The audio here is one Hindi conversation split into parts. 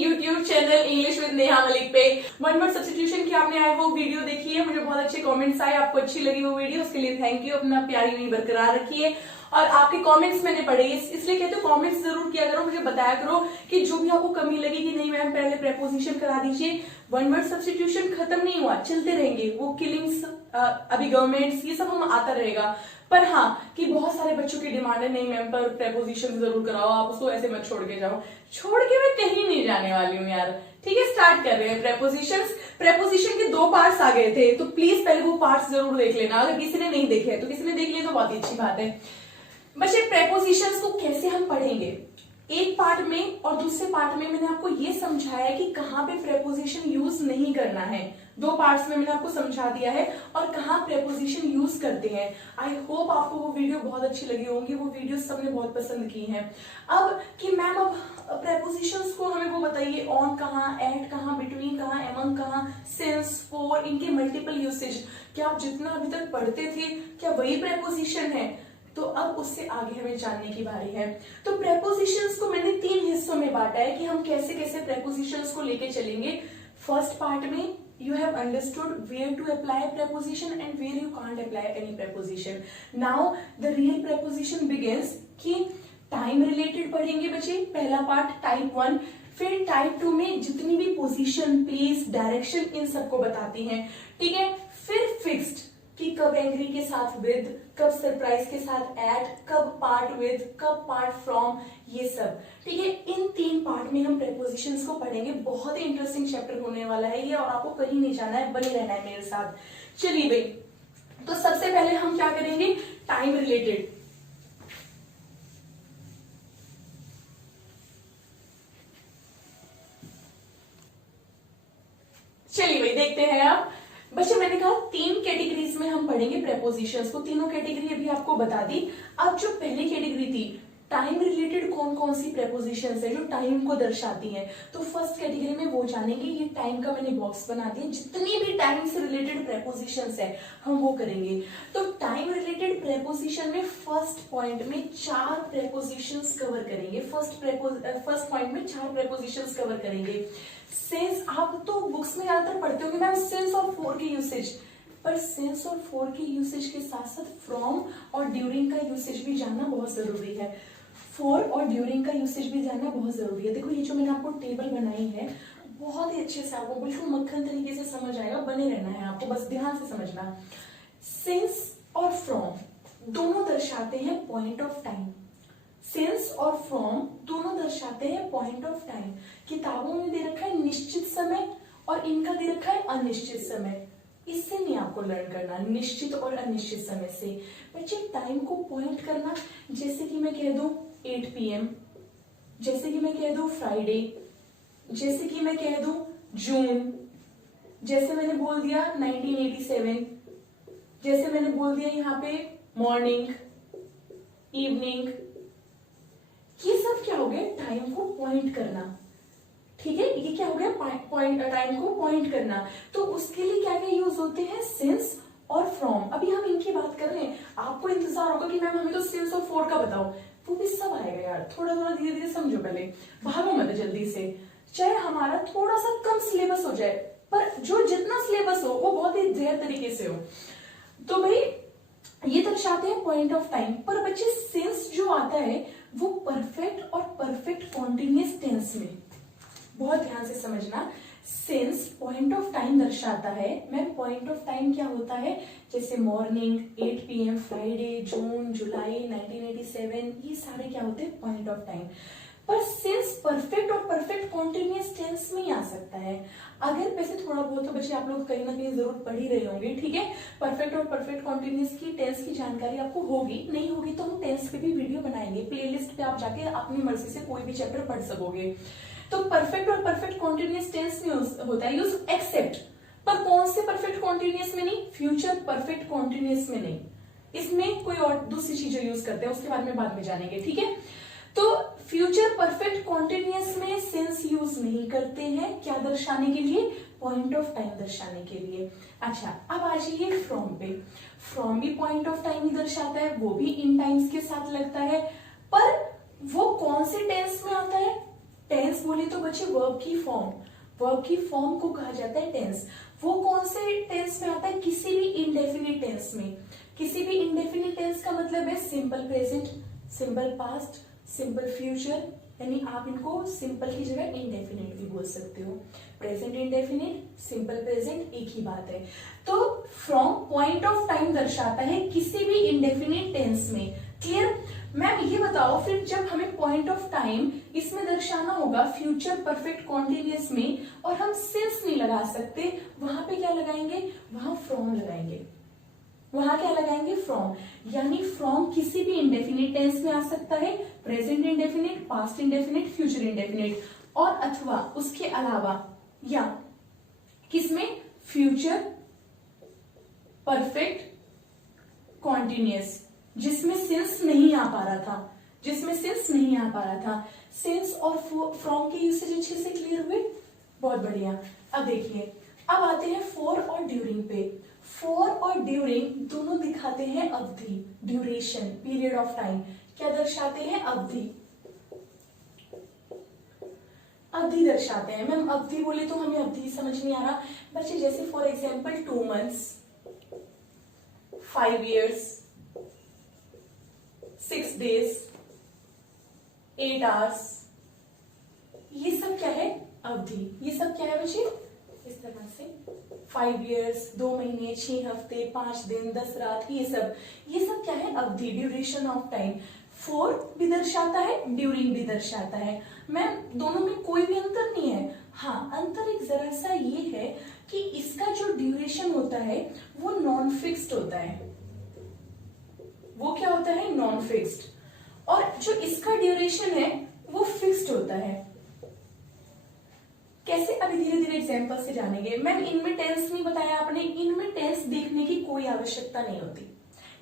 YouTube channel English with Neha Malik पे। वन वर्ड सब्स्टिट्यूशन की आपने आई होप वीडियो देखी है, मुझे बहुत अच्छे कमेंट्स आए, आपको अच्छी लगी वो वीडियो, उसके लिए थैंक यू। अपना प्यारी हुई बरकरार रखिए और आपके कमेंट्स मैंने पढ़े, इसलिए कहते हो कमेंट्स जरूर किया करो, मुझे बताया करो कि जो भी आपको कमी लगी कि नहीं मैम पहले प्रेपोजिशन करा दीजिए। वन वर्ड सब्स्टिट्यूशन खत्म नहीं हुआ, चलते रहेंगे, वो किलिंग्स अभी गवर्नमेंट्स ये सब हम आता रहेगा। पर हाँ कि बहुत सारे बच्चों की डिमांड है नहीं मैम पर प्रेपोजिशन जरूर कराओ, आप उसको ऐसे मत छोड़ के जाओ। छोड़ के मैं कहीं नहीं जाने वाली हूँ यार। ठीक है, स्टार्ट कर रहे हैं प्रेपोजिशंस। प्रेपोजिशन के 2 पार्ट्स आ गए थे, तो प्लीज पहले वो पार्ट्स जरूर देख लेना। अगर किसी ने नहीं देखे तो किसी ने देख लिया तो बहुत ही अच्छी बात है। बच्चे प्रेपोजिशंस को कैसे हम पढ़ेंगे, एक पार्ट में और दूसरे पार्ट में मैंने आपको ये समझाया है कि कहाँ पे प्रेपोजिशन यूज नहीं करना है। 2 पार्ट्स में मैंने आपको समझा दिया है और कहाँ प्रेपोजिशन यूज करते हैं। आई होप आपको वो वीडियो बहुत अच्छी लगी होंगी, वो वीडियो सबने बहुत पसंद की हैं। अब कि मैम अब प्रेपोजिशंस को हमें वो बताइए, ऑन कहाँ, एट कहाँ, बिटवीन कहाँ, एमंग कहाँ, सिंस, फॉर, इनके मल्टीपल यूसेज। क्या आप जितना अभी तक पढ़ते थे क्या वही प्रेपोजिशन है? तो अब उससे आगे हमें जानने की बारी है। तो प्रेपोजिशंस को मैंने 3 हिस्सों में बांटा है कि हम कैसे कैसे प्रेपोजिशंस को लेके चलेंगे। फर्स्ट पार्ट में you have understood where to apply preposition and where you can't apply any preposition. Now the real preposition begins कि टाइम रिलेटेड पढ़ेंगे बच्चे, पहला पार्ट टाइप 1, फिर टाइप 2 में जितनी भी पोजीशन, प्लेस, डायरेक्शन इन सबको बताती हैं। ठीक है, फिर फिक्स्ड कि कब एंग्री के साथ विद, कब सरप्राइज के साथ एट, कब पार्ट विद, कब पार्ट फ्रॉम, ये सब। ठीक है, इन 3 पार्ट में हम प्रेपोजिशंस को पढ़ेंगे। बहुत ही इंटरेस्टिंग चैप्टर होने वाला है ये और आपको कहीं नहीं जाना है, बने रहना है मेरे साथ। चलिए भाई, तो सबसे पहले हम क्या करेंगे, टाइम रिलेटेड। चलिए भाई देखते हैं। आप बच्चे मैंने कहा 3 कैटेगरीज में हम पढ़ेंगे प्रेपोजिशंस को, तीनों कैटेगरी अभी आपको बता दी। अब जो पहली कैटेगरी थी टाइम रिलेटेड, कौन कौन सी प्रेपोजिशंस है जो टाइम को दर्शाती हैं, तो फर्स्ट कैटेगरी में वो जानेंगे। ये टाइम का मैंने बॉक्स बना दिया, जितनी भी टाइम से रिलेटेड प्रेपोजिशंस है हम वो करेंगे। तो टाइम रिलेटेड प्रेपोजिशन में फर्स्ट पॉइंट में 4 प्रेपोजिशंस कवर करेंगे। फर्स्ट पॉइंट में 4 प्रेपोजिशंस कवर करेंगे। सिंस, आप तो बुक्स में ज्यादातर पढ़ते होंगे मैम सिंस और फॉर की यूसेज, पर सिंस और फॉर की यूसेज के साथ साथ फ्रॉम और ड्यूरिंग का यूसेज भी जानना बहुत जरूरी है। फॉर और ड्यूरिंग का यूसेज भी जानना बहुत जरूरी है। देखो ये जो मैंने आपको टेबल बनाई है बहुत ही अच्छे से आपको बिल्कुल मक्खन तरीके से समझ आएगा, बने रहना है आपको, बस ध्यान से समझना। सिंस और फ्रॉम दोनों दर्शाते हैं पॉइंट ऑफ टाइम। सिंस और फ्रॉम दोनों दर्शाते हैं पॉइंट ऑफ टाइम। किताबों में दे रखा है निश्चित समय और इनका दे रखा है अनिश्चित समय। इससे नहीं आपको लर्न करना, निश्चित और अनिश्चित समय से। बच्चे टाइम को पॉइंट करना, जैसे कि मैं कह दूं 8 PM, जैसे कि मैं कह दूं फ्राइडे, जैसे कि मैं कह दूं जून, जैसे मैंने बोल दिया 1987, जैसे मैंने बोल दिया यहाँ पे मॉर्निंग, इवनिंग, ये सब क्या हो गया, टाइम को पॉइंट करना। ठीक है, ये क्या हो गया, पॉइंट, टाइम को पॉइंट करना। तो उसके लिए क्या क्या यूज होते हैं, सिंस और फ्रॉम। अभी हम इनकी बात कर रहे हैं, आपको इंतजार होगा कि मैम हमें तो सिंस और फॉर का बताओ, वो भी सब आएगा यार, थोड़ा थोड़ा धीरे धीरे समझो, पहले भागो मत जल्दी से। चाहे हमारा थोड़ा सा कम सिलेबस हो जाए, पर जो जितना सिलेबस हो वो बहुत ही ढेर तरीके से हो। तो भाई ये दर्शाते हैं पॉइंट ऑफ टाइम। पर बच्चे सिंस जो आता है वो परफेक्ट और परफेक्ट कॉन्टिन्यूअस टेंस में, बहुत ध्यान से समझना। सिंस पॉइंट ऑफ टाइम दर्शाता है। मैम पॉइंट ऑफ टाइम क्या होता है, जैसे मॉर्निंग, 8 PM, फ्राइडे, जून, जुलाई, 1987, ये सारे क्या होते हैं, पॉइंट ऑफ टाइम। पर सिंस परफेक्ट और परफेक्ट कॉन्टिन्यूअस टेंस में ही आ सकता है। अगर वैसे थोड़ा बहुत तो बच्चे आप लोग कहीं ना कहीं जरूर पढ़ ही रहे होंगे। ठीक है, परफेक्ट और परफेक्ट कॉन्टिन्यूअस की टेंस की जानकारी आपको होगी, नहीं होगी तो हम टेंस पे भी वीडियो बनाएंगे, प्लेलिस्ट पे आप जाके अपनी मर्जी से कोई भी चैप्टर पढ़ सकोगे। तो परफेक्ट और परफेक्ट कॉन्टिन्यूअस टेंस में होता है यूज एक्सेप्ट, पर कौन से परफेक्ट कॉन्टिन्यूअस में नहीं, फ्यूचर परफेक्ट कॉन्टिन्यूअस में नहीं, इसमें कोई और दूसरी चीजें यूज करते हैं, उसके बारे में बाद में जानेंगे। ठीक है, तो फ्यूचर परफेक्ट कॉन्टिन्यूअस में सिंस यूज नहीं करते हैं, क्या दर्शाने के लिए, पॉइंट ऑफ टाइम दर्शाने के लिए। अच्छा, अब आ जाइए फ्रॉम पे। फ्रॉम भी पॉइंट ऑफ टाइम ही दर्शाता है, वो भी इन टाइम्स के साथ लगता है, पर वो कौन से टेंस में आता है, टेंस बोले तो बच्चे वर्ब की फॉर्म को कहा जाता है टेंस। वो कौन से टेंस में आता है? किसी भी इंडेफिनिट टेंस में। किसी भी इंडेफिनिट टेंस का मतलब है simple present, simple past, simple future, यानी आप इनको सिंपल की जगह इंडेफिनिट भी बोल सकते हो। प्रेजेंट इंडेफिनिट, सिंपल प्रेजेंट एक ही बात है। तो फ्रॉम पॉइंट ऑफ टाइम दर्शाता है किसी भी इंडेफिनिट टेंस में। क्लियर? मैम ये बताओ फिर जब हमें पॉइंट ऑफ टाइम इसमें दर्शाना होगा फ्यूचर परफेक्ट कॉन्टिन्यूअस में और हम सिंस नहीं लगा सकते, वहां पे क्या लगाएंगे? वहां फ्रॉम लगाएंगे। वहां क्या लगाएंगे? फ्रॉम। यानी फ्रॉम किसी भी इंडेफिनिट टेंस में आ सकता है, present indefinite, past indefinite, future indefinite, और अथवा उसके अलावा या किसमें? फ्यूचर परफेक्ट कॉन्टिन्यूअस, जिसमें सिंस नहीं आ पा रहा था, जिसमें सिंस नहीं आ पा रहा था। सिंस और फ्रॉम के यूसेज अच्छे से क्लियर हुए? बहुत बढ़िया। अब देखिए, अब आते हैं फॉर और ड्यूरिंग पे। फॉर और ड्यूरिंग दोनों दिखाते हैं अवधि, ड्यूरेशन, पीरियड ऑफ टाइम। क्या दर्शाते हैं? अवधि। अवधि दर्शाते हैं। मैम अवधि बोले तो हमें अवधि समझ नहीं आ रहा बच्चे। जैसे for example 2 months, 5 years, 6 days, 8 hours, ये सब क्या है? अवधि। ये सब क्या है बच्चे? इस तरह से 5 years, 2 महीने, 6 हफ्ते, 5 दिन, 10 रात, ये सब क्या है? अवधि, ड्यूरेशन ऑफ टाइम। फॉर भी दर्शाता है, ड्यूरिंग भी दर्शाता है। मैम दोनों में कोई भी अंतर नहीं है। हाँ, अंतर एक जरा सा ये है कि इसका जो ड्यूरेशन होता है वो नॉन फिक्स्ड होता है। वो क्या होता है? Non fixed. और जो इसका ड्यूरेशन है वो फिक्स्ड होता है। कैसे? अभी धीरे धीरे एग्जाम्पल से जानेंगे। मैम इनमें टेंस नहीं बताया आपने, इनमें टेंस देखने की कोई आवश्यकता नहीं होती,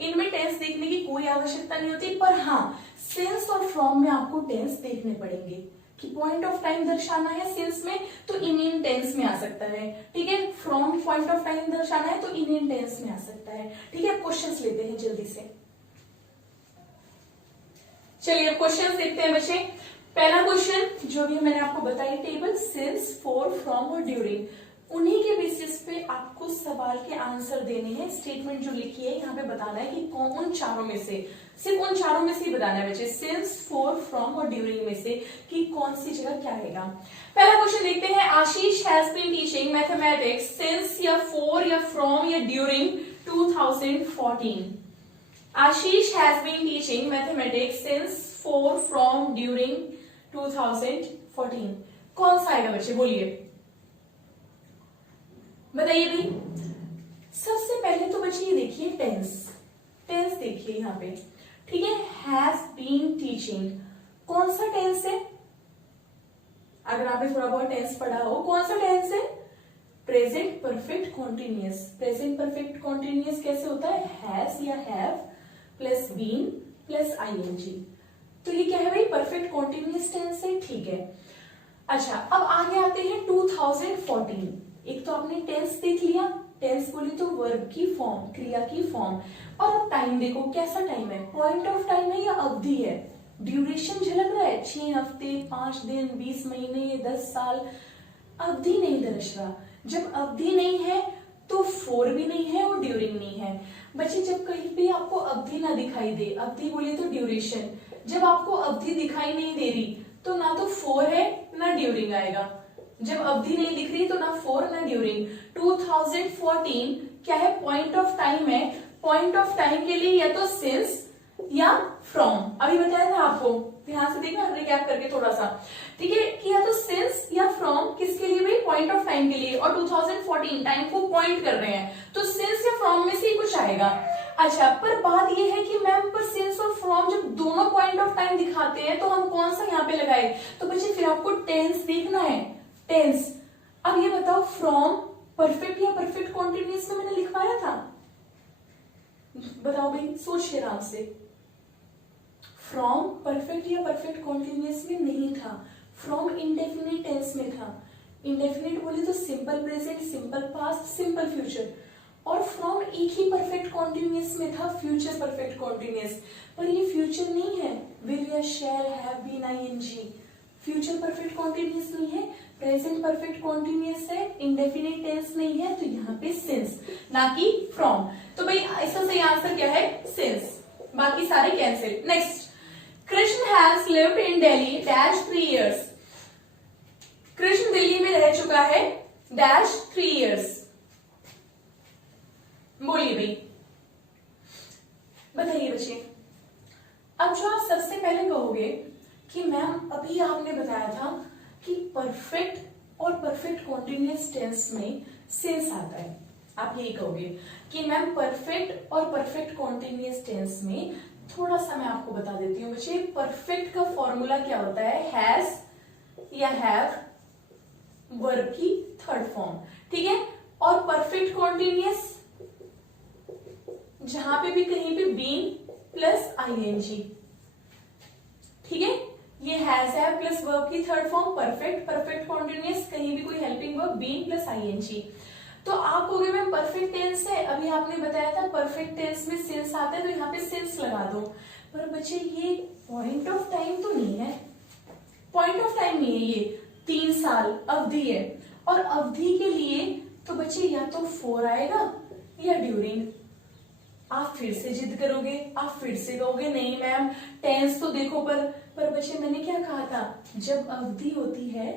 इनमें टेंस देखने की कोई आवश्यकता नहीं होती। पर हाँ, सिंस और फ्रॉम में आपको टेंस देखने पड़ेंगे कि पॉइंट ऑफ टाइम दर्शाना है सिंस में तो इन टेंस में आ सकता है, ठीक है। फ्रॉम पॉइंट ऑफ टाइम दर्शाना है तो इन टेंस में आ सकता है, ठीक है। क्वेश्चंस लेते हैं जल्दी से। चलिए अब क्वेश्चंस देखते हैं बच्चे। पहला क्वेश्चन जो भी मैंने आपको बताई टेबल, सिंस, फॉर, फ्रॉम और ड्यूरिंग, उन्हीं के बेसिस पे आपको सवाल के आंसर देने हैं। स्टेटमेंट जो लिखी है यहाँ पे बताना है कि कौन, उन चारों में से, सिर्फ उन चारों में से ही बताना है बच्चे, सिंस, फॉर, फ्रॉम और ड्यूरिंग में से कि कौन सी जगह क्या आएगा। पहला क्वेश्चन देखते हैं। Ashish has been teaching mathematics since या फॉर या फ्रॉम या during 2014। Ashish has been teaching mathematics since, for, from, during 2014। कौन सा आएगा बच्चे? बोलिए, बताइए भाई। सबसे पहले तो बच्चे ये देखिए टेंस, टेंस देखिए यहाँ पे, ठीक है। हैज बीन टीचिंग, कौन सा टेंस है? अगर आपने थोड़ा बहुत टेंस पढ़ा हो, कौन सा टेंस है? Present perfect continuous. Present perfect continuous कैसे होता है? हैज या have plus been plus ING. तो ये क्या है भाई? परफेक्ट कॉन्टिन्यूअस टेंस है, ठीक है। अच्छा, अब आगे आते हैं 2014। एक तो आपने टेंस देख लिया, टेंस बोले तो वर्ब की फॉर्म, क्रिया की फॉर्म। और अब टाइम देखो, कैसा टाइम है? पॉइंट ऑफ टाइम है या अवधि है? ड्यूरेशन झलक रहा है, 6 हफ्ते, 5 दिन, 20 महीने, 10 साल। अवधि नहीं दर्श रहा। जब अवधि नहीं है तो फॉर भी नहीं है और ड्यूरिंग नहीं है। बच्चे जब कहीं पे आपको अवधि ना दिखाई दे, अवधि बोले तो ड्यूरेशन, जब आपको अवधि दिखाई नहीं दे रही तो ना तो फॉर है ना ड्यूरिंग आएगा। जब अवधि नहीं दिख रही तो ना फॉर ना ड्यूरिंग। 2014 क्या है? पॉइंट ऑफ टाइम है। पॉइंट ऑफ टाइम के लिए या तो सिंस या फ्रॉम, अभी बताया था आपको, ध्यान से देखना रिकैप करके थोड़ा सा, ठीक है। कि या तो सिंस या फ्रॉम, किसके लिए भाई? पॉइंट ऑफ टाइम के लिए। और 2014 टाइम को पॉइंट कर रहे हैं तो सिंस या फ्रॉम में से ही कुछ आएगा। अच्छा, पर बात यह है कि मैम पर सिंस और फ्रॉम जब दोनों पॉइंट ऑफ टाइम दिखाते हैं तो हम कौन सा यहाँ पे लगाए? तो बच्चे फिर आपको टेंस देखना है, टेंस। अब ये बताओ, फ्रॉम परफेक्ट या परफेक्ट कॉन्टिन्यूअस में मैंने लिखवाया था? बताओ भाई, सोच के आराम से। फ्रॉम परफेक्ट या परफेक्ट कॉन्टिन्यूअस में नहीं था, फ्रॉम इंडेफिनिट टेंस में था। इंडेफिनिट बोले तो simple present, simple past, simple future. और फ्रॉम एक ही परफेक्ट कॉन्टिन्यूअस में था, फ्यूचर परफेक्ट कॉन्टिन्यूअस। पर ये फ्यूचर नहीं है, विल या shall, have been, ING. Future perfect continuous नहीं है, प्रेजेंट परफेक्ट कॉन्टिन्यूस है, इंडेफिनिट टेंस नहीं है, तो यहाँ पे सिंस ना कि फ्रॉम। तो भाई इसका सही आंसर क्या है? सिंस। बाकी सारे cancel. Next, Krishna has lived in Delhi dash 3 years। Krishna Delhi में रह चुका है डैश 3 years। बोलिए भाई, बताइए बच्चे। अब जो आप सबसे पहले कहोगे कि मैम अभी आपने बताया था कि परफेक्ट और परफेक्ट कॉन्टिन्यूअस टेंस में सिंस आता है, आप यही कहोगे कि मैम परफेक्ट और परफेक्ट कॉन्टिन्यूअस टेंस में थोड़ा सा मैं आपको बता देती हूँ बच्चे। परफेक्ट का फॉर्मूला क्या होता है? हैज या हैव वर्ब की थर्ड फॉर्म, ठीक है। और परफेक्ट कॉन्टिन्यूअस जहां पे भी कहीं पे बीन प्लस आईएनजी, ठीक है। ये हैज हैव प्लस वर्ब की third form perfect, perfect continuous कहीं भी कोई helping verb been plus ING. तो आप कहोगे मैम परफेक्ट टेंस है, अभी आपने बताया था परफेक्ट टेंस में सिंस आता है तो यहाँ पे सिंस लगा दो। पर बच्चे ये पॉइंट ऑफ टाइम तो नहीं है, पॉइंट ऑफ टाइम नहीं है, ये 3 साल अवधि है। और अवधि के लिए तो बच्चे या तो फॉर आएगा या ड्यूरिंग। आप फिर से जिद करोगे, आप फिर से कहोगे नहीं मैम टेंस तो देखो। पर बच्चे मैंने क्या कहा था, जब अवधि होती है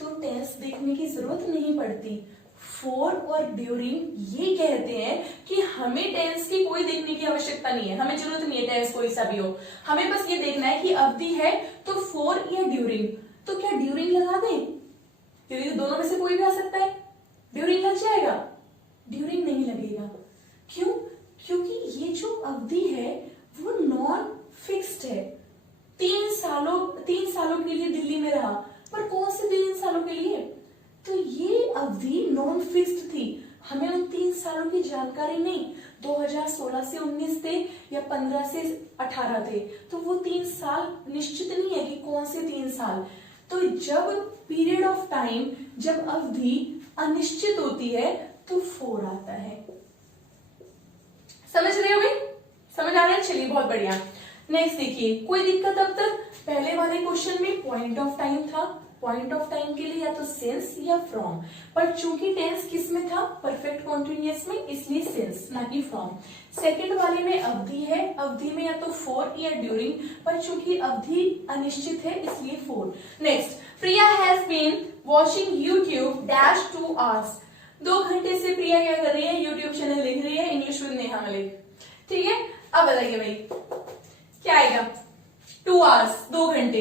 तो टेंस देखने की जरूरत नहीं पड़ती। फॉर और ड्यूरिंग ये कहते हैं कि हमें टेंस की कोई देखने की आवश्यकता नहीं है, हमें जरूरत नहीं है टेंस कोई सा भी हो, हमें बस ये देखना है कि अवधि है तो फॉर या ड्यूरिंग। तो क्या ड्यूरिंग लगा दें? क्योंकि दोनों में से कोई भी आ सकता है, ड्यूरिंग लग जाएगा? ड्यूरिंग नहीं लगेगा। क्यों? क्योंकि ये जो अवधि है वो नॉन फिक्स्ड है। 3 सालों के लिए दिल्ली में रहा, पर कौन से 3 सालों के लिए? तो ये अवधि नॉन फिक्स्ड थी, हमें उन 3 सालों की जानकारी नहीं। 2016 से 19 थे या 15 से 18 थे, तो वो 3 साल निश्चित नहीं है कि कौन से 3 साल। तो जब पीरियड ऑफ टाइम, जब अवधि अनिश्चित होती है तो 4 आता है। समझ रहे हो भाई? समझ आ रहा है? चलिए बहुत बढ़िया। नेक्स्ट देखिए, कोई दिक्कत अब तक? पहले वाले क्वेश्चन में पॉइंट ऑफ टाइम था, पॉइंट ऑफ टाइम के लिए या तो सिंस या फ्रॉम, पर चूंकि टेंस किस में था? परफेक्ट कॉन्टिन्यूअस में, इसलिए सिंस ना कि फ्रॉम। सेकंड वाले में अवधि है, अवधि में या तो फॉर या ड्यूरिंग, पर चूंकि अवधि अनिश्चित है इसलिए 4। Next, Priya has been watching YouTube dash 2 hours। 2 घंटे से प्रिया क्या कर रही है? यूट्यूब चैनल देख रही है, इंग्लिश विद नेहा मलिक, ठीक है। अब बताइए भाई क्या आएगा? 2 hours, 2 घंटे,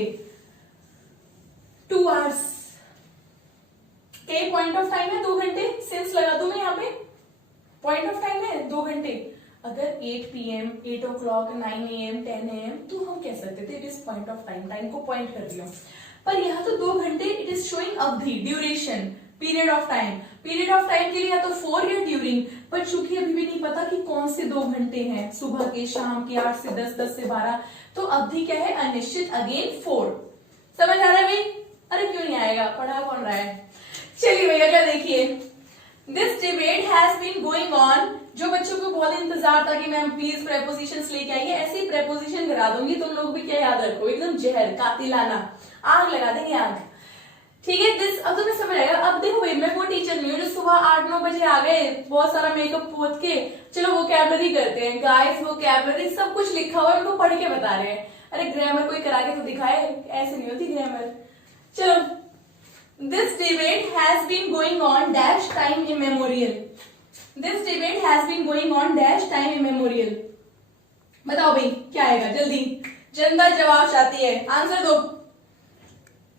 2 hours के पॉइंट ऑफ टाइम है 2 घंटे, सिंस लगा दूं मैं यहाँ पे, पॉइंट ऑफ टाइम है 2 घंटे। अगर 8 PM, 8 o'clock, 9 AM, 10 AM तो हम कह सकते थे it is point of time, time को पॉइंट कर दिया। पर यहाँ तो 2 घंटे, इट इज शोइंग अवधि, duration, period of time. Period of time के लिए या तो 4 या ड्यूरिंग, पर चूंकि अभी भी नहीं पता कि कौन से 2 घंटे हैं, सुबह के, शाम के, 8 से 10, 10 से 12, तो अवधि क्या है? अनिश्चित, अगेन 4। समझ आ रहा है भाई? अरे क्यों नहीं आएगा, पढ़ा कौन रहा है? चलिए भैया अगला देखिए, this debate has been going on. जो बच्चों को बहुत इंतजार था कि मैम प्लीज प्रेपोजिशंस लेके आइए, ऐसे ही प्रेपोजिशन करा दूंगी, तुम लोग भी क्या याद रखो, एकदम जहर कातिलाना, आग लगा देंगे आग, ठीक है। दिस अब तुम्हें समझ आएगा। अब देखो भाई मैं वो टीचर नहीं हूँ जो सुबह 8-9 बजे आ गए, बहुत सारा मेकअप पोत के चलो वोकैबुलरी करते हैं। गाइस वोकैबुलरी सब कुछ लिखा हुआ है, उनको पढ़ के बता रहे हैं। अरे ग्रामर कोई करा के तो दिखाए, ऐसे नहीं होती ग्रामर। चलो, this debate has been going on dash time immemorial. This debate has been going on dash time immemorial. बताओ भाई क्या आएगा? जल्दी, जनता जवाब चाहती है, आंसर दो।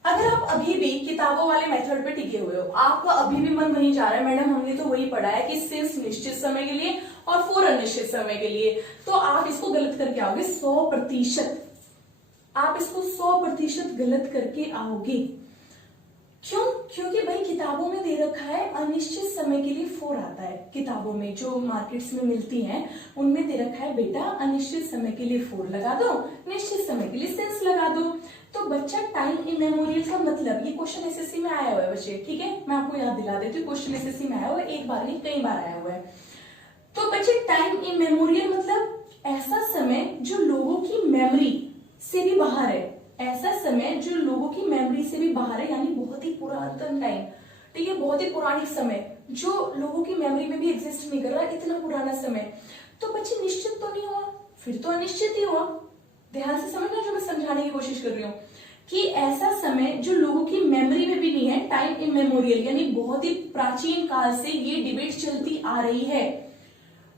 अगर आप अभी भी किताबों वाले मेथड पे टिके हुए हो, आपका अभी भी मन वहीं जा रहा है, मैडम हमने तो वही पढ़ा है कि सिंस निश्चित समय के लिए और फॉर अनिश्चित समय के लिए, तो आप इसको गलत करके आओगे 100%। आप इसको 100% गलत करके आओगे। क्यों? क्योंकि भाई किताबों में दे रखा है अनिश्चित समय के लिए 4 आता है। किताबों में जो मार्केट्स में मिलती हैं उनमें दे रखा है बेटा अनिश्चित समय के लिए 4 लगा दो, निश्चित समय के लिए सिंस लगा दो। तो बच्चा टाइम इमेमोरियल का मतलब, ये क्वेश्चन एसएससी में आया हुआ है बच्चे, ठीक है, मैं आपको याद दिला देती हूँ, क्वेश्चन एसएससी में आया हुआ है, एक बार नहीं कई बार आया हुआ है। तो बच्चे टाइम इमेमोरियल मतलब ऐसा समय जो लोगों की मेमोरी से भी बाहर है, ऐसा समय जो लोगों की मेमोरी से भी बाहर है, यानी बहुत ही पुरातन टाइम, ठीक है, बहुत ही पुरानी समय जो लोगों की मेमोरी में भी एग्जिस्ट नहीं कर रहा, इतना पुराना समय। तो बच्चे निश्चित तो नहीं हुआ, फिर तो अनिश्चित ही हुआ। ध्यान से समझना जो मैं समझाने की कोशिश कर रही हूँ, कि ऐसा समय जो लोगों की मेमोरी में भी नहीं है, टाइम इमेमोरियल, यानी बहुत ही प्राचीन काल से ये डिबेट चलती आ रही है।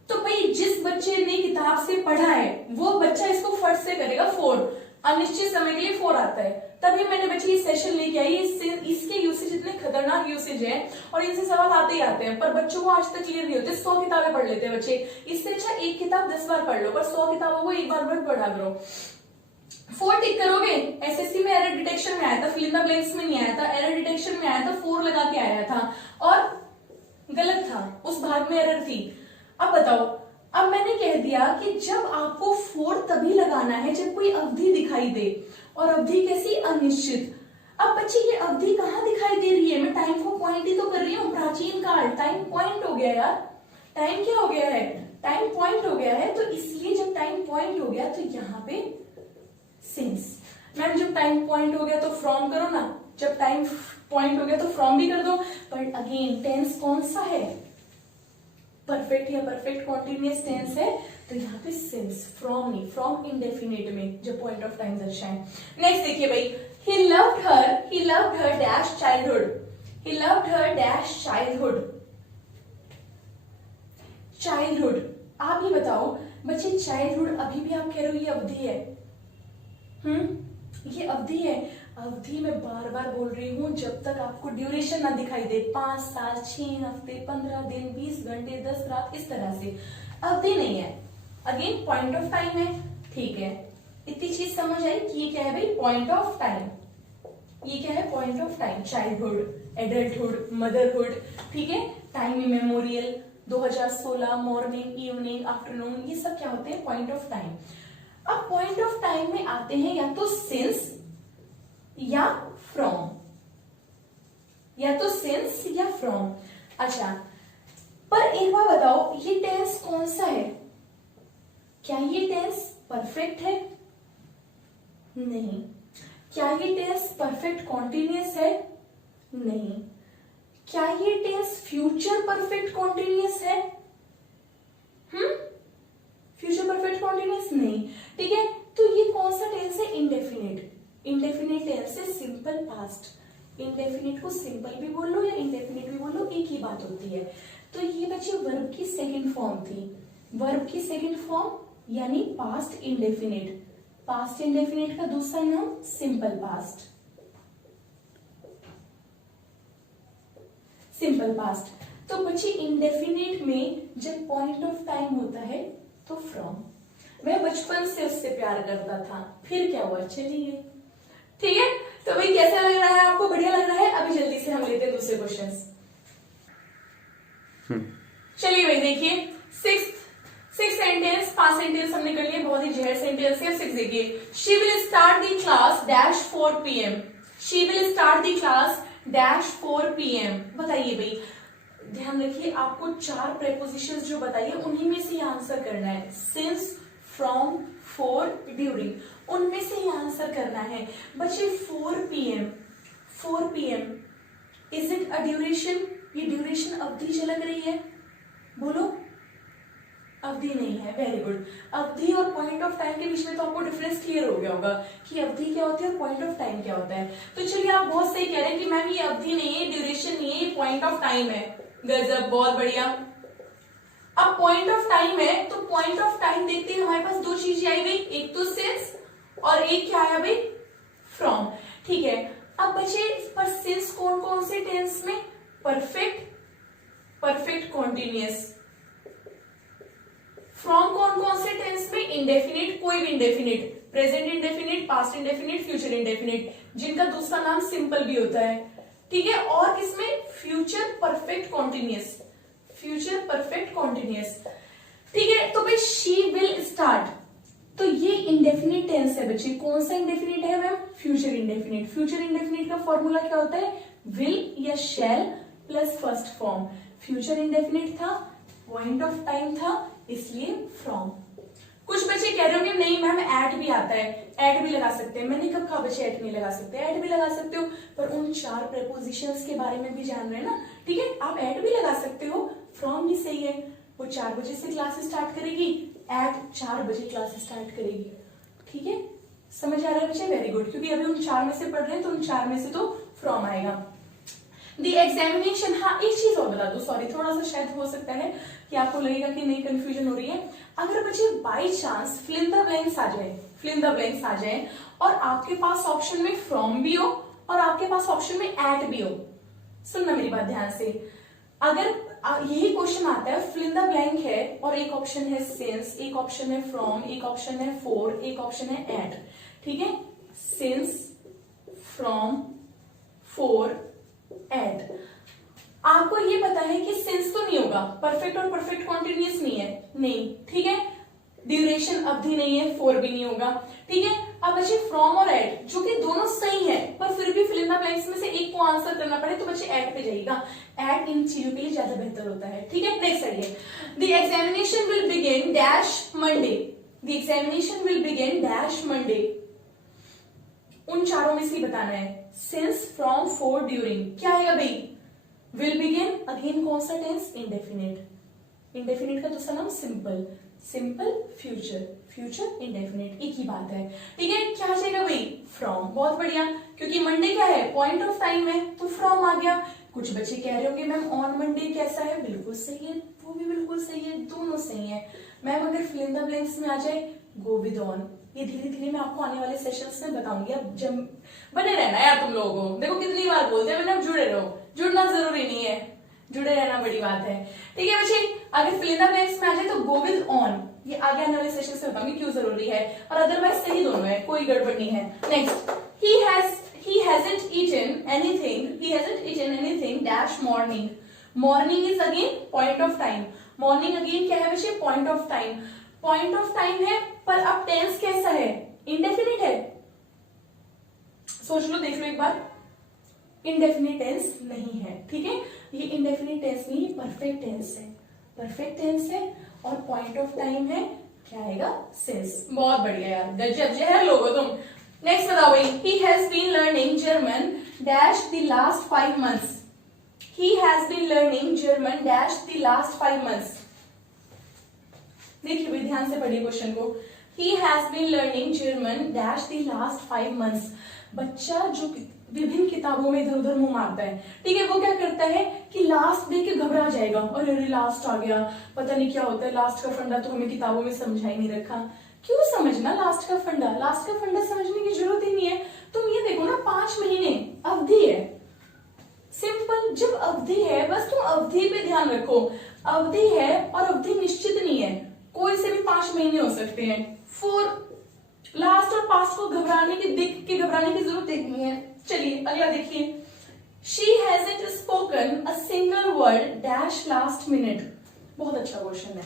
तो भाई जिस बच्चे ने किताब से पढ़ा है वो बच्चा इसको फट से करेगा 4, अनिश्चित समय के लिए 4 आता है। तभी मैंने बच्चे ये सेशन लेके आई, इसके यूसेज इतने खतरनाक यूसेज है और इनसे सवाल आते ही आते हैं, पर बच्चों को आज तक क्लियर नहीं होते। 100 किताबें पढ़ लेते हैं बच्चे, इससे अच्छा एक किताब 10 बार पढ़ लो, पर 100 किताबों को एक बार पढ़ा करो। 4 टिक करोगे, एसएससी में एरर डिटेक्शन में आया था, फिल इन द ब्लैंक्स में नहीं आया था, एरर डिटेक्शन में आया था, 4 लगा के आया था और गलत था, उस भाग में एरर थी। अब बताओ, अब मैंने कह दिया कि जब आपको 4 तभी लगाना है जब कोई अवधि दिखाई दे, और अवधि कैसी, अनिश्चित। अब बच्चे ये अवधि कहाँ दिखाई दे रही है, मैं टाइम को पॉइंट ही तो कर रही हूँ, प्राचीन काल, टाइम पॉइंट हो गया यार, टाइम क्या हो गया है, टाइम पॉइंट हो गया है। तो इसलिए जब टाइम पॉइंट हो गया तो यहाँ पे सिंस। मैम जब टाइम पॉइंट हो गया तो फ्रॉम करो ना, जब टाइम पॉइंट हो गया तो फ्रॉम भी कर दो, बट अगेन टेंस कौन सा है, परफेक्ट या परफेक्ट कॉन्टिन्यूअस टेंस है, तो यहाँ पे सिंस, फ्रॉम नहीं, फ्रॉम इंडेफिनिट में जब पॉइंट ऑफ टाइम दर्शाएं। नेक्स्ट देखिए भाई, he loved her dash childhood, he loved her dash childhood, childhood। आप ही बताओ बच्चे, चाइल्डहुड अभी भी आप कह रहे हो ये अवधि है, ये अवधि है। अवधि में बार बार बोल रही हूं, जब तक आपको ड्यूरेशन ना दिखाई दे, 5 साल, 6 हफ्ते, 15 दिन, 20 घंटे, 10 रात, इस तरह से अवधि नहीं है। अगेन पॉइंट ऑफ टाइम है, ठीक है, इतनी चीज समझ आई कि ये क्या है भाई, पॉइंट ऑफ टाइम। ये क्या है, point of time, childhood, adulthood, motherhood, ठीक है, time immemorial, 2016, morning, evening, afternoon, ये सब क्या होते हैं, पॉइंट ऑफ टाइम। अब पॉइंट ऑफ टाइम में आते हैं या तो सिंस या फ्रॉम, या तो सिंस या फ्रॉम। अच्छा, पर एक बार बताओ, ये टेंस कौन सा है, क्या ये टेंस परफेक्ट है, नहीं। क्या ये टेंस परफेक्ट कॉन्टिन्यूअस है, नहीं। क्या ये टेंस फ्यूचर परफेक्ट कॉन्टिन्यूअस है, फ्यूचर परफेक्ट कॉन्टिन्यूअस नहीं, ठीक है। तो ये कौन सा टेंस है, इंडेफिनिट। इंडेफिनिट टेंस है सिंपल पास्ट। इंडेफिनिट को सिंपल भी बोल लो या इंडेफिनिट भी बोल लो, एक ही बात होती है। तो ये बच्चे वर्ब की सेकंड फॉर्म थी, वर्ब की सेकंड फॉर्म यानी पास्ट इंडेफिनिट। पास्ट इंडेफिनिट का दूसरा नाम सिंपल पास्ट, सिंपल पास्ट। तो बच्चे इंडेफिनिट में जब पॉइंट ऑफ टाइम होता है तो फ्रॉम। मैं बचपन से उससे प्यार करता था, फिर क्या हुआ, चली गई, ठीक है। तो भाई कैसा लग रहा है आपको, बढ़िया लग रहा है। अभी जल्दी से हम लेते हैं दूसरे क्वेश्चंस। चलिए भाई देखिए, सिक्स सेंटेंस, 5 सेंटेंस हमने कर लिए, बहुत ही जहर सेंटेंस है। 6 देखिए, she will start the class dash 4 PM, she will start the class dash 4 PM। बताइए भाई, ध्यान रखिए, आपको 4 प्रेपोजिशंस जो बताइए उन्हीं में से ही आंसर करना है, सिंस, फ्रॉम, फॉर, ड्यूरिंग, उनमें से ही आंसर करना है। बच्चे 4 PM, is it a duration, ये ड्यूरेशन अवधि झलक रही है, बोलो, अवधि नहीं है, वेरी गुड। अवधि और पॉइंट ऑफ टाइम के बीच में तो आपको डिफरेंस क्लियर हो गया होगा कि अवधि क्या होती है और पॉइंट ऑफ टाइम क्या होता है। तो चलिए, आप बहुत सही कह रहे हैं कि मैम ये अवधि नहीं है, ड्यूरेशन नहीं है, ये पॉइंट ऑफ टाइम है, गजब, बहुत बढ़िया। अब पॉइंट ऑफ टाइम है तो पॉइंट ऑफ टाइम देखते हैं, हमारे पास 2 चीजें आई गई, एक तो सिंस और एक क्या आया भाई, फ्रॉम, ठीक है। अब बचे पर सिंस कौन कौन से टेंस में, परफेक्ट, परफेक्ट कॉन्टिन्यूअस। फ्रॉम कौन कौन से टेंस में, इंडेफिनिट, कोई भी indefinite, present indefinite, past indefinite, future indefinite, जिनका दूसरा नाम सिंपल भी होता है, ठीक है। और किसमें, future perfect continuous, future perfect continuous, ठीक है। तो भाई शी विल स्टार्ट, तो ये इंडेफिनिट टेंस है बच्चे। कौन सा इंडेफिनिट है ma'am, future indefinite. Future indefinite का फॉर्मूला क्या होता है, विल या शैल plus first form. Future indefinite था, पॉइंट ऑफ टाइम था, इसलिए फ्रॉम। कुछ बच्चे कह रहे होंगे नहीं मैम एट भी आता है, एट भी लगा सकते हैं। मैंने कब कहा बच्चे एट नहीं लगा सकते, एट भी लगा सकते हो, पर उन 4 प्रेपोजिशंस के बारे में भी जान रहे हैं ना, ठीक है। आप एट भी लगा सकते हो, फ्रॉम भी सही है। वो 4 बजे से क्लास स्टार्ट करेगी, एट 4 बजे क्लास स्टार्ट करेगी, ठीक है। समझ आ रहा है बच्चे, वेरी गुड, क्योंकि अभी उन 4 में से पढ़ रहे हैं तो उन 4 में से तो फ्रॉम आएगा। द एग्जामिनेशन, हाँ एक चीज और बता दो, सॉरी थोड़ा सा शायद हो सकता है कि आपको लगेगा कि नहीं कंफ्यूजन हो रही है। अगर बच्चे by chance fill in the blanks आ जाए, फिल इन द ब्लैंक्स आ जाए और आपके पास ऑप्शन में फ्रॉम भी हो और आपके पास ऑप्शन में एट भी हो, सुनना मेरी बात ध्यान से। अगर यही क्वेश्चन आता है फिल इन द ब्लैंक है और एक ऑप्शन है सिंस, एक ऑप्शन है फ्रॉम, एक ऑप्शन है फॉर, एक ऑप्शन है एट, ठीक है। Since, from, for, at. आपको ये पता है कि सिंस तो नहीं होगा, परफेक्ट और परफेक्ट कॉन्टिन्यूअस नहीं है, नहीं, ठीक है। ड्यूरेशन अवधि नहीं है, फोर भी नहीं होगा, ठीक है। अब बच्चे फ्रॉम और एट, जो कि दोनों सही है, पर फिर भी फिल इन द ब्लैंक्स में से एक को आंसर करना पड़े तो बच्चे एट पे जाइएगा, एट इन चीजों के लिए ज्यादा बेहतर होता है, ठीक है। नेक्स्ट आइए, the examination will begin dash Monday, the examination will begin dash Monday. उन चारों में से बताना है, सिंस, फ्रॉम, फॉर, ड्यूरिंग, क्या आएगा भाई? विल बिगिन, अगेन कौन सा टेंस? इंडेफिनिट, इंडेफिनिट का दूसरा नाम simple, simple future, future indefinite, एक ही बात है, ठीक है। क्या आ जाएगा भाई? फ्रॉम, बहुत बढ़िया, क्योंकि मंडे क्या है? पॉइंट ऑफ टाइम है, तो फ्रॉम आ गया। कुछ बच्चे कह रहे होंगे मैम ऑन मंडे कैसा है? बिल्कुल सही है, वो भी बिल्कुल सही है, दोनों सही है। मैम अगर फिल इन द ब्लैंक्स में आ जाए, गो विद ऑन, ये धीरे धीरे मैं आपको आने वाले सेशंस में बताऊंगी। अब जब बने रहना यार तुम लोगों को, देखो कितनी बार बोलते हैं, मैंने जुड़े रहो, जुड़ना जरूरी नहीं है, जुड़े रहना बड़ी बात है, ठीक है बच्चे। अगर फिल इन द ब्लैंक्स में आ जाए तो गो विद ऑन, ये आगे आने वाले सेशन में बताऊंगी क्यों जरूरी है, और अदरवाइज सही दोनों है, कोई गड़बड़ नहीं है। Next, he hasn't eaten anything dash morning, morning is again point of time, morning again क्या है बच्चे? point of time, point of time है, पर अब टेंस कैसा है? इंडेफिनिट है, सोच लो, देख लो एक बार, इंडेफिनिट टेंस नहीं है, ठीक है। ये इंडेफिनिट टेंस नहीं, परफेक्ट टेंस है, परफेक्ट टेंस है, और पॉइंट ऑफ टाइम है, क्या आएगा? सिंस। बहुत बढ़िया यार, गजब जहर लोगो तुम। नेक्स्ट बताओ भाई, he has been learning German dash the last 5 months, he has been learning German dash the last 5 months। देखिए भाई ध्यान से पढ़िए क्वेश्चन को, he has been learning German dash the last 5 months। बच्चा जो विभिन्न किताबों में इधर उधर मुंह मारता है, ठीक है, वो क्या करता है कि लास्ट देख के घबरा जाएगा, और अरे लास्ट आ गया, पता नहीं क्या होता है, लास्ट का फंडा तो हमें किताबों में समझा ही नहीं रखा। क्यों समझना लास्ट का फंडा? लास्ट का फंडा समझने की जरूरत ही नहीं है। तुम ये देखो ना, 5 महीने अवधि है, सिंपल। जब अवधि है बस तुम अवधि पे ध्यान रखो, अवधि है और अवधि निश्चित नहीं है, कोई से भी 5 महीने हो सकते हैं। फोर, लास्ट और पास्ट को घबराने की जरूरत नहीं है। चलिए अगला देखिए, she hasn't spoken a single word dash last minute। बहुत अच्छा क्वेश्चन है,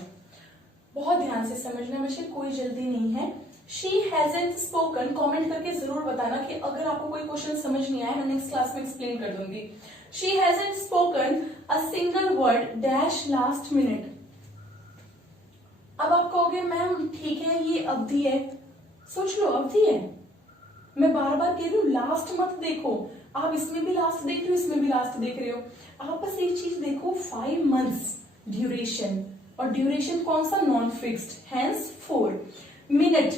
बहुत ध्यान से समझना बच्चे, कोई जल्दी नहीं है। she hasn't spoken, कमेंट करके जरूर बताना कि अगर आपको कोई क्वेश्चन समझ नहीं आया, मैं नेक्स्ट क्लास में एक्सप्लेन कर दूंगी। she hasn't spoken a single word dash last minute। अब आप कहोगे मैम ठीक है ये अवधि है, सोच लो अवधि है, मैं बार बार कह रही हूँ लास्ट मत देखो, आप इसमें भी लास्ट देख रहे हो, इसमें भी लास्ट देख रहे हो, आप बस एक चीज देखो, 5 मंथ्स ड्यूरेशन, और ड्यूरेशन कौन सा? Non fixed, hence 4 minute,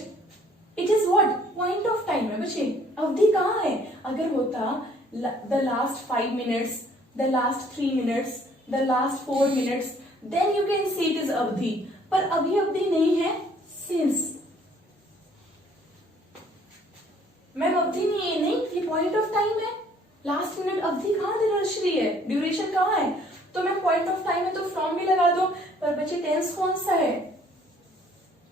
it is what? Point of time है बच्चे, अवधि कहाँ है? अगर होता the last 5 minutes, the last 3 minutes, the last 4 minutes, then you can see it is अवधि, पर अभी अवधि नहीं है, सिंस। मैम अवधि नहीं है, नहीं, ये पॉइंट ऑफ टाइम है, लास्ट मिनट, अवधि कहाँ दर्श रही है? ड्यूरेशन कहाँ है? तो मैम पॉइंट ऑफ टाइम है तो फ्रॉम भी लगा दो, पर बच्चे टेंस कौन सा है?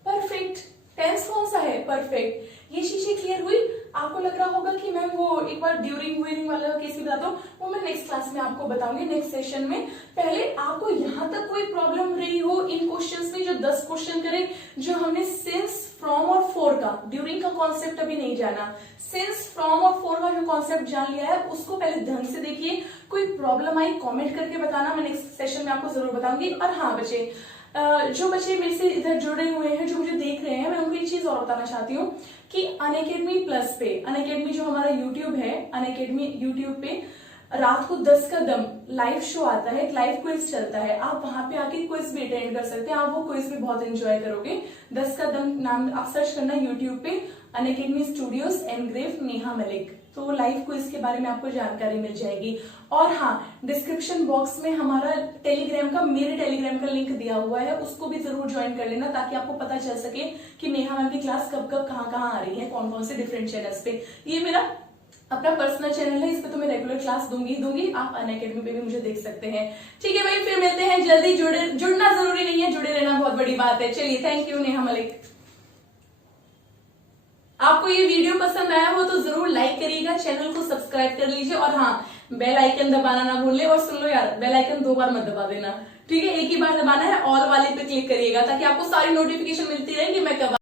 परफेक्ट, टेंस कौन सा है? परफेक्ट। ये चीजें क्लियर हुई? आपको लग रहा होगा कि मैम वो एक बार ड्यूरिंग वाला केस बता दो, वो मैं नेक्स्ट क्लास में आपको बताऊंगी, नेक्स्ट सेशन में। पहले आपको यहां तक कोई प्रॉब्लम रही हो इन क्वेश्चंस में, जो 10 क्वेश्चन करे, जो हमने सिंस, फ्रॉम और फॉर का, ड्यूरिंग का कॉन्सेप्ट अभी नहीं जाना, सिंस, फ्रॉम और फॉर का जो कॉन्सेप्ट जान लिया है, उसको पहले ढंग से देखिए। कोई प्रॉब्लम आई कमेंट करके बताना, मैं नेक्स्ट सेशन में आपको जरूर बताऊंगी। और हाँ बच्चे, जो बच्चे मेरे से इधर जुड़े हुए हैं, जो मुझे देख रहे हैं, मैं उनको एक चीज और बताना चाहती हूँ कि अनअकैडमी प्लस पे, अनअकैडमी जो हमारा यूट्यूब है, अनअकैडमी यूट्यूब पे रात को 10 का दम लाइव शो आता है, एक लाइव क्विज चलता है। आप वहां पे आके क्विज भी अटेंड कर सकते हैं, आप वो क्विज भी बहुत एंजॉय करोगे। 10 का दम नाम आप सर्च करना यूट्यूब पे, Unacademy studios engrave Neha Malik, तो लाइव क्विज के बारे में आपको जानकारी मिल जाएगी। और हाँ, डिस्क्रिप्शन बॉक्स में हमारा टेलीग्राम का, मेरे टेलीग्राम का लिंक दिया हुआ है, उसको भी जरूर ज्वाइन कर लेना ताकि आपको पता चल सके कि नेहा मैम की क्लास कब कब कहाँ आ रही है, कौन कौन से डिफरेंट चैनल्स पे। ये मेरा अपना पर्सनल चैनल है, इस पे तो मैं रेगुलर क्लास दूंगी। आप अनअकैडमी पे भी मुझे देख सकते हैं। ठीक है भाई, फिर मिलते हैं जल्दी। जुड़ना जरूरी नहीं है, जुड़े रहना बहुत बड़ी बात है। चलिए, थैंक यू नेहा मलिक। आपको ये वीडियो पसंद आया हो तो जरूर लाइक करिएगा, चैनल को सब्सक्राइब कर लीजिए, और हाँ, बेल आइकन दबाना ना भूलें। और सुन लो यार, बेल आइकन 2 बार मत दबा देना, ठीक है? एक ही बार दबाना है, ऑल वाले पे क्लिक करिएगा ताकि आपको सारी नोटिफिकेशन मिलती रहे कि मैं कब